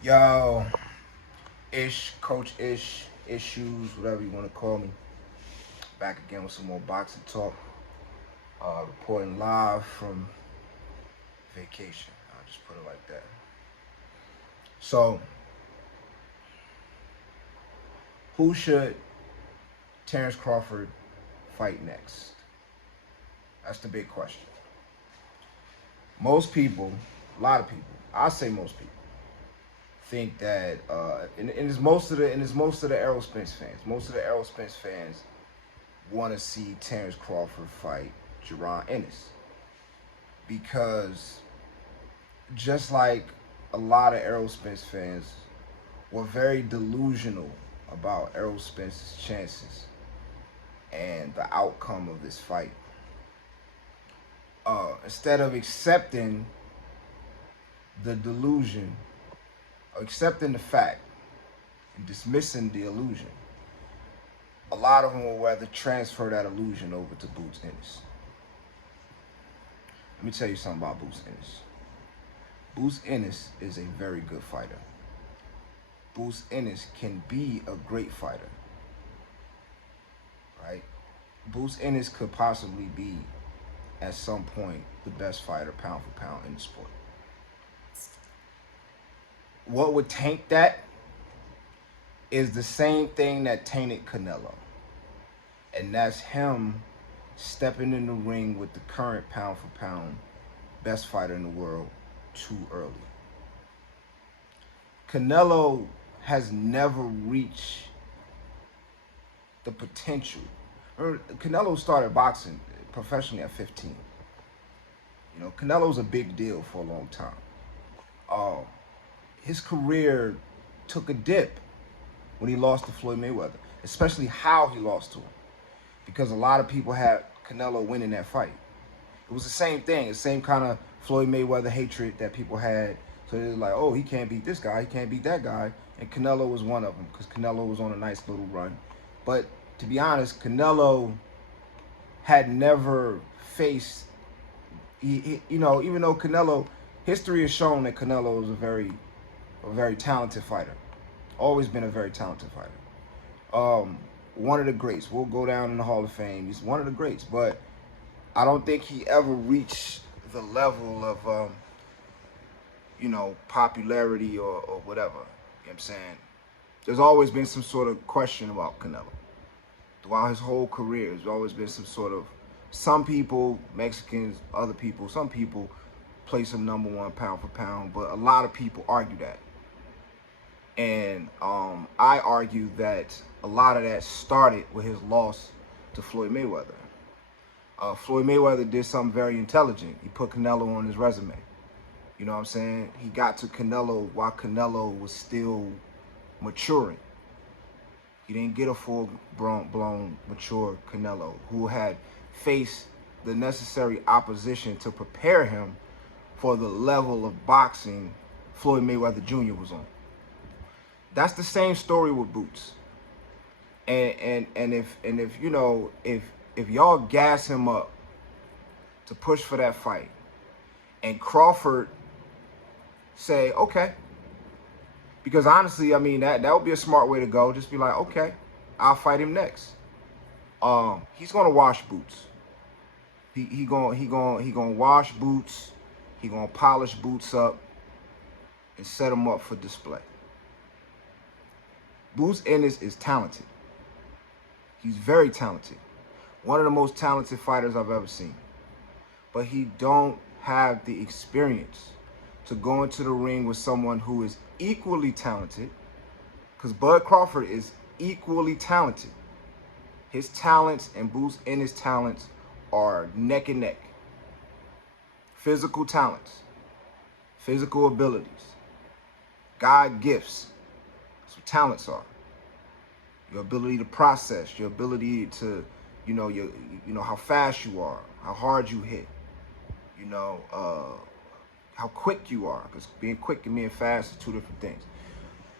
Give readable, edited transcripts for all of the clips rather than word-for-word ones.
Yo, Coach Issues, whatever you want to call me. Back again with some more boxing talk. Reporting live from vacation. I'll just put it like that. So, who should Terrence Crawford fight next? That's the big question. Most people, a lot of people, I say most people, think that, and it's most of the Errol Spence fans. Most of the Errol Spence fans want to see Terrence Crawford fight Ennis, because just like a lot of Errol Spence fans were very delusional about Errol Spence's chances and the outcome of this fight. Instead of accepting the delusion, accepting the fact, and dismissing the illusion, a lot of them will rather transfer that illusion over to Boots Ennis. Let me tell you something about Boots Ennis. Boots Ennis is a very good fighter. Boots Ennis can be a great fighter, right? Boots Ennis could possibly be, at some point, the best fighter pound for pound in the sport. What would taint that is the same thing that tainted Canelo, and that's him stepping in the ring with the current pound for pound best fighter in the world too early. Canelo has never reached the potential. Canelo started boxing professionally at 15. You know, Canelo's a big deal for a long time. His career took a dip when he lost to Floyd Mayweather, especially how he lost to him, because a lot of people had Canelo winning that fight. It was the same thing, the same kind of Floyd Mayweather hatred that people had. So it was like, oh, he can't beat this guy, he can't beat that guy, and Canelo was one of them because Canelo was on a nice little run. But to be honest, Canelo had never faced, even though Canelo, history has shown that Canelo is a very talented fighter. Always been a very talented fighter. One of the greats. Will go down in the Hall of Fame. He's one of the greats, but I don't think he ever reached the level of, popularity or whatever. You know what I'm saying? There's always been some sort of question about Canelo. Throughout his whole career, there's always been some people, Mexicans, other people, some people place him number one pound for pound, but a lot of people argue that. And I argue that a lot of that started with his loss to Floyd Mayweather. Floyd Mayweather did something very intelligent. He put Canelo on his resume. You know what I'm saying? He got to Canelo while Canelo was still maturing. He didn't get a full-blown, mature Canelo who had faced the necessary opposition to prepare him for the level of boxing Floyd Mayweather Jr. was on. That's the same story with Boots. And if y'all gas him up to push for that fight, and Crawford say, okay, because honestly, I mean, that would be a smart way to go. Just be like, okay, I'll fight him next. He's gonna wash Boots. He gonna wash Boots. He gonna polish Boots up and set him up for display. Boots Ennis is talented. He's very talented. One of the most talented fighters I've ever seen. But he don't have the experience to go into the ring with someone who is equally talented, because Bud Crawford is equally talented. His talents and Boots Ennis' talents are neck and neck. Physical talents, physical abilities, God gifts. That's what talents are. Your ability to process, your ability to, how fast you are, how hard you hit, how quick you are, because being quick and being fast are two different things.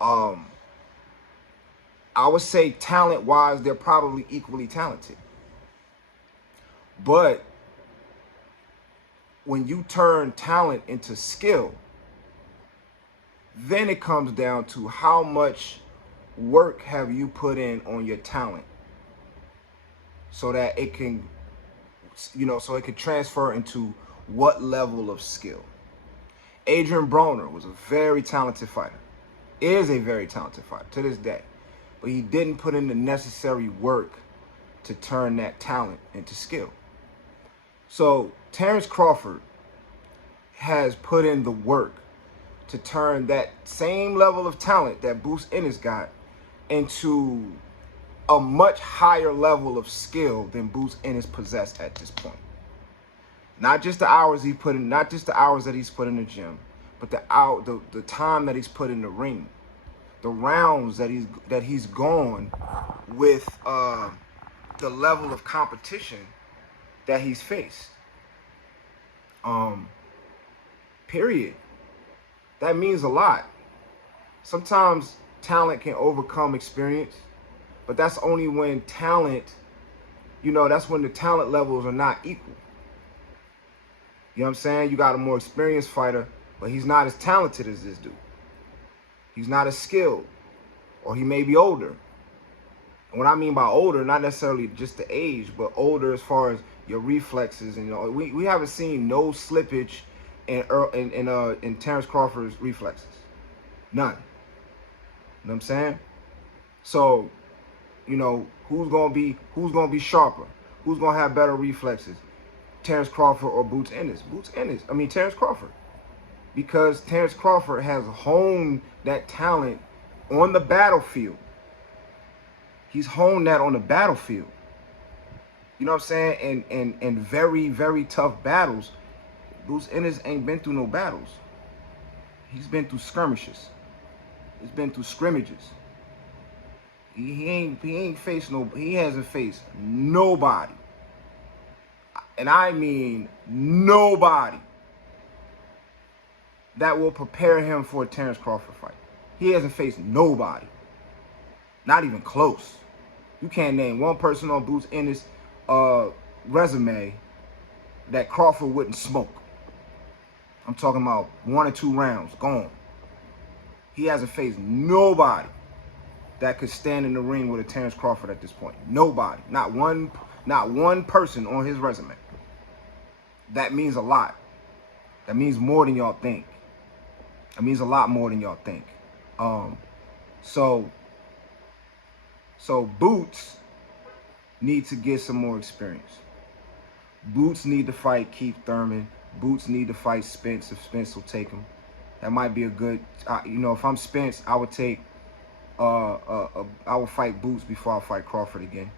I would say talent-wise, they're probably equally talented. But when you turn talent into skill, Then it comes down to how much work have you put in on your talent so that it can, so it can transfer into what level of skill. Adrian Broner was a very talented fighter, is a very talented fighter to this day, but he didn't put in the necessary work to turn that talent into skill. So Terence Crawford has put in the work to turn that same level of talent that Boots Ennis got into a much higher level of skill than Boots Ennis possessed at this point. Not just the hours he put in, not just the hours that he's put in the gym, but the time that he's put in the ring, the rounds that he's gone with the level of competition that he's faced. Period. That means a lot. Sometimes talent can overcome experience, but that's only when talent, that's when the talent levels are not equal. You know what I'm saying? You got a more experienced fighter, but he's not as talented as this dude. He's not as skilled, or he may be older. And what I mean by older, not necessarily just the age, but older as far as your reflexes. And we haven't seen no slippage in Terence Crawford's reflexes. None. You know what I'm saying? So, who's gonna be sharper? Who's gonna have better reflexes? Terence Crawford or Boots Ennis? Terence Crawford. Because Terence Crawford has honed that talent on the battlefield. He's honed that on the battlefield. You know what I'm saying? And very, very tough battles. Boots Ennis ain't been through no battles. He's been through skirmishes. He's been through scrimmages. He hasn't faced nobody. And I mean nobody that will prepare him for a Terence Crawford fight. He hasn't faced nobody. Not even close. You can't name one person on Boots Ennis' resume that Crawford wouldn't smoke. I'm talking about 1 or 2 rounds, gone. He hasn't faced nobody that could stand in the ring with a Terence Crawford at this point. Nobody. Not one person on his resume. That means a lot. That means more than y'all think. That means a lot more than y'all think. So Boots needs to get some more experience. Boots need to fight Keith Thurman. Boots need to fight Spence if Spence will take him. That might be a good, if I'm Spence, I would take, I would fight Boots before I fight Crawford again.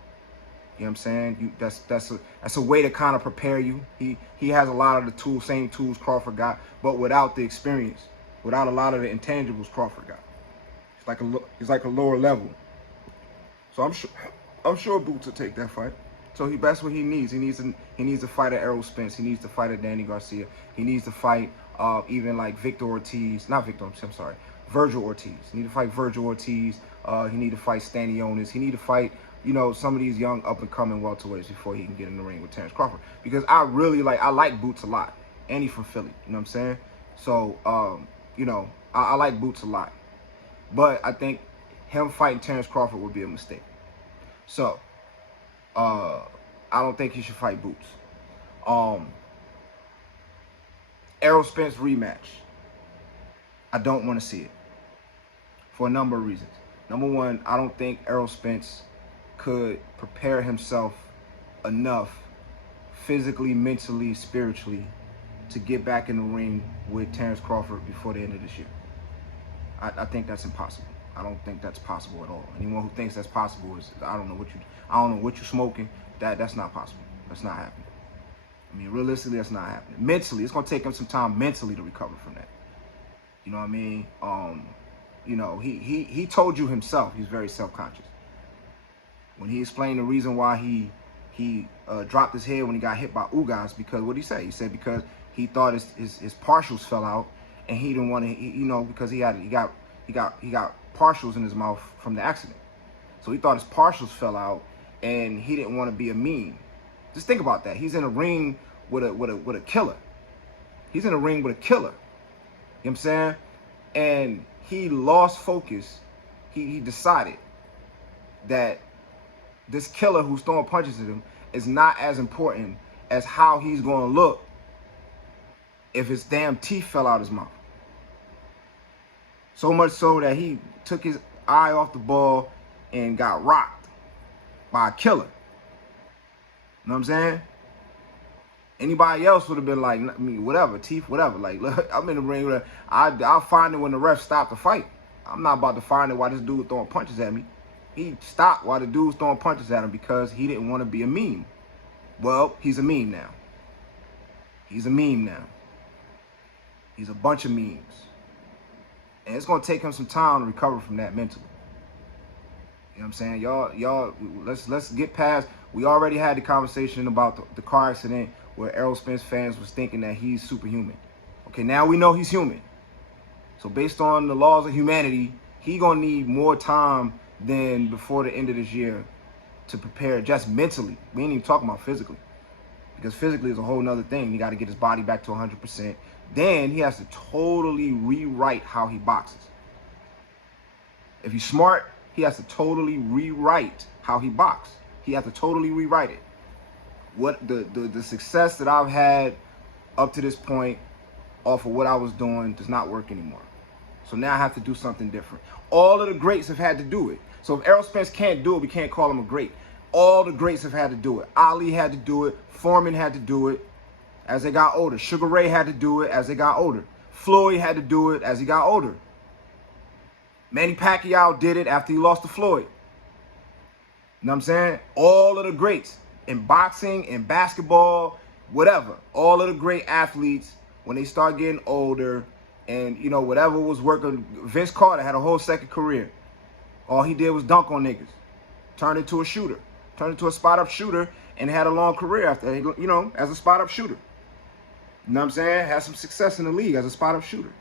You know what I'm saying? That's a way to kind of prepare you. He has a lot of the same tools Crawford got, but without the experience, without a lot of the intangibles Crawford got. It's like a lower level. So I'm sure Boots will take that fight. So that's what he needs. He needs to fight at Errol Spence. He needs to fight at Danny Garcia. He needs to fight even like Virgil Ortiz. He need to fight Virgil Ortiz. He need to fight Stanionis. He need to fight, some of these young up-and-coming welterweights before he can get in the ring with Terence Crawford. Because I like Boots a lot. And he's from Philly. You know what I'm saying? So, I like Boots a lot. But I think him fighting Terence Crawford would be a mistake. So, I don't think he should fight Boots. Errol Spence rematch. I don't want to see it. For a number of reasons. Number one, I don't think Errol Spence could prepare himself enough physically, mentally, spiritually to get back in the ring with Terence Crawford before the end of this year. I think that's impossible. I don't think that's possible at all. Anyone who thinks that's possible I don't know what you're smoking. That's not possible. That's not happening. Realistically, that's not happening. Mentally, it's gonna take him some time mentally to recover from that. You know what I mean? He told you himself he's very self-conscious. When he explained the reason why he dropped his head when he got hit by Ugas, because what did he say? He said because he thought his partials fell out, and he didn't want to, because he got partials in his mouth from the accident. So he thought his partials fell out, and he didn't want to be a meme. Just think about that. He's in a ring with a killer. He's in a ring with a killer. You know what I'm saying? and he lost focus. He decided that this killer who's throwing punches at him is not as important as how he's going to look if his damn teeth fell out his mouth. So much so that he took his eye off the ball and got rocked by a killer. You know what I'm saying? Anybody else would have been like, I mean, whatever, teeth, whatever. Like, look, I'm in the ring. I'll find it when the ref stopped the fight. I'm not about to find it while this dude was throwing punches at me. He stopped while the dude was throwing punches at him because he didn't want to be a meme. Well, he's a meme now. He's a meme now. He's a bunch of memes. And it's going to take him some time to recover from that mentally. You know what I'm saying? Y'all, let's get past. We already had the conversation about the car accident where Errol Spence fans was thinking that he's superhuman. Okay, now we know he's human. So based on the laws of humanity, he going to need more time than before the end of this year to prepare just mentally. We ain't even talking about physically. Because physically is a whole nother thing. He got to get his body back to 100%. Then he has to totally rewrite how he boxes. If he's smart, he has to totally rewrite how he boxes. He has to totally rewrite it. What the success that I've had up to this point off of what I was doing does not work anymore. So now I have to do something different. All of the greats have had to do it. So if Errol Spence can't do it, we can't call him a great. All the greats have had to do it. Ali had to do it. Foreman had to do it as they got older. Sugar Ray had to do it as they got older. Floyd had to do it as he got older. Manny Pacquiao did it after he lost to Floyd. You know what I'm saying? All of the greats in boxing, in basketball, whatever. All of the great athletes, when they start getting older and, you know, whatever was working. Vince Carter had a whole second career. All he did was dunk on niggas. Turned into a shooter. Turned into a spot-up shooter and had a long career after, you know, as a spot-up shooter. You know what I'm saying? Had some success in the league as a spot-up shooter.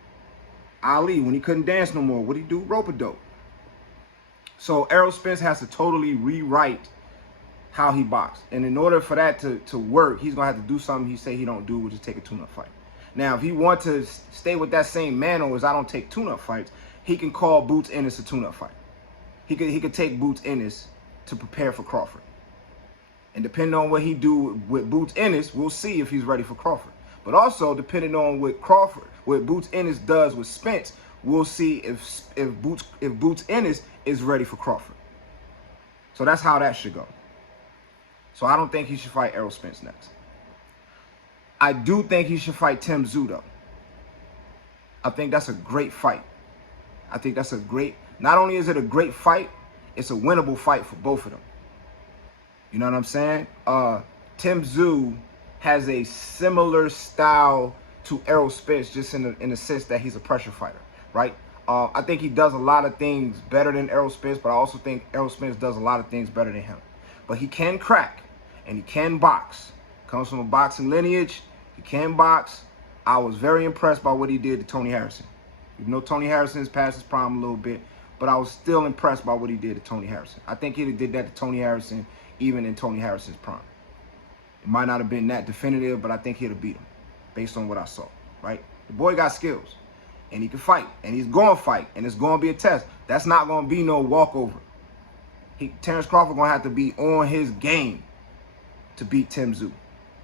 Ali, when he couldn't dance no more, what'd he do? Rope-a-dope. So Errol Spence has to totally rewrite how he boxed. And in order for that to work, he's going to have to do something he say he don't do, which is take a tune-up fight. Now, if he wants to stay with that same manner as I don't take tune-up fights, he can call Boots Ennis a tune-up fight. He could take Boots Ennis to prepare for Crawford. And depending on what he do with Boots Ennis, we'll see if he's ready for Crawford. But also, depending on what Boots Ennis does with Spence, we'll see if Boots Ennis is ready for Crawford. So that's how that should go. So I don't think he should fight Errol Spence next. I do think he should fight Tim Tszyu, though. I think that's a great fight. I think that's a great... Not only is it a great fight, it's a winnable fight for both of them. You know what I'm saying? Tim Tszyu has a similar style to Errol Spence, just in the sense that he's a pressure fighter, right? I think he does a lot of things better than Errol Spence, but I also think Errol Spence does a lot of things better than him. But he can crack, and he can box. Comes from a boxing lineage. He can box. I was very impressed by what he did to Tony Harrison. Even though Tony Harrison's past his prime a little bit, but I was still impressed by what he did to Tony Harrison. I think he did that to Tony Harrison even in Tony Harrison's prime. It might not have been that definitive, but I think he'd have beat him based on what I saw, right? The boy got skills, and he can fight, and he's going to fight, and it's going to be a test. That's not going to be no walkover. Terrence Crawford going to have to be on his game to beat Tim Tszyu.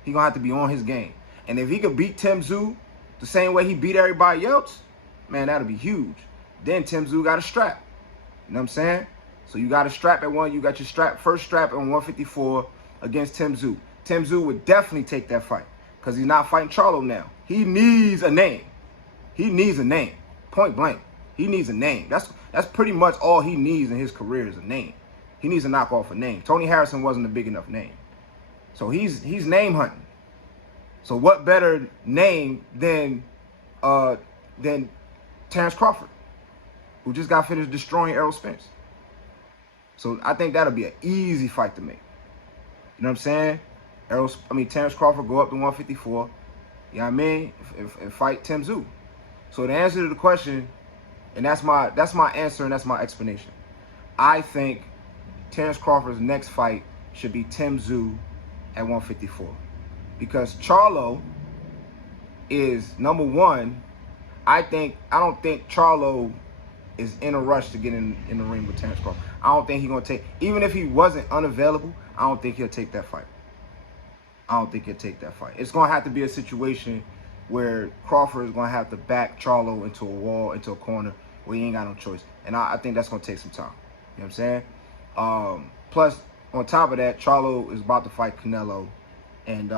He's going to have to be on his game. And if he could beat Tim Tszyu the same way he beat everybody else, man, that'll be huge. Then Tim Tszyu got a strap. You know what I'm saying? So you got a strap at one. You got your first strap at 154 against Tim Tszyu. Tim Tszyu would definitely take that fight because he's not fighting Charlo now. He needs a name. He needs a name. Point blank. He needs a name. That's pretty much all he needs in his career is a name. He needs to knock off a name. Tony Harrison wasn't a big enough name. So he's name hunting. So what better name than Terrence Crawford, who just got finished destroying Errol Spence. So I think that'll be an easy fight to make. You know what I'm saying? Terrence Crawford go up to 154. You know what I mean? And fight Tim Tszyu. So the answer to the question, and that's my answer and that's my explanation. I think Terrence Crawford's next fight should be Tim Tszyu at 154. Because Charlo is, number one, I don't think Charlo is in a rush to get in the ring with Terrence Crawford. I don't think he's gonna take, even if he wasn't unavailable, I don't think he'll take that fight. It's gonna have to be a situation where Crawford is gonna have to back Charlo into a wall, into a corner where he ain't got no choice. And I think that's gonna take some time. You know what I'm saying? Plus, on top of that, Charlo is about to fight Canelo, and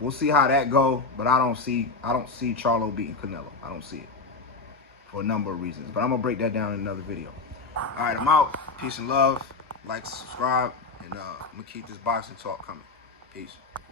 we'll see how that go. But I don't see Charlo beating Canelo. I don't see it for a number of reasons. But I'm gonna break that down in another video. All right, I'm out. Peace and love. Like, subscribe, and I'm gonna keep this boxing talk coming. Peace.